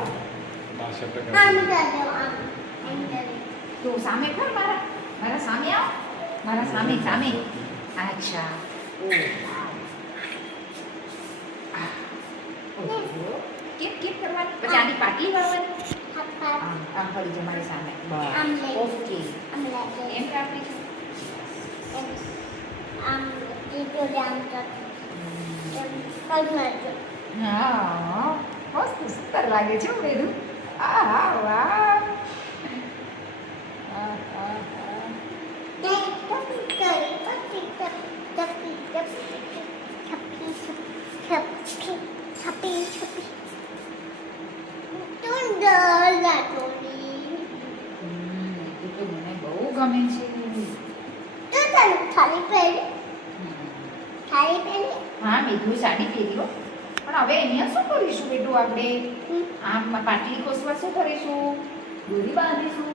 લો 62%. તો સામે કર મારા સામે આવ મારા સામે અચ્છા કેમ કરવાનું પછી આની પાટલી વાળવાની આમ ફરી જો મારી સામે બસ ઓકે એમ રાખી હા મસ્ત સુંદર લાગે છે બધું વાહ તો મને બહુ ગમે છે હા મેં સાડી પહેરી હો પણ હવે અહીંયા શું કરીશું બેટું આપણે આમ પાટલી ખોસવા શું કરીશું દોરી બાંધીશું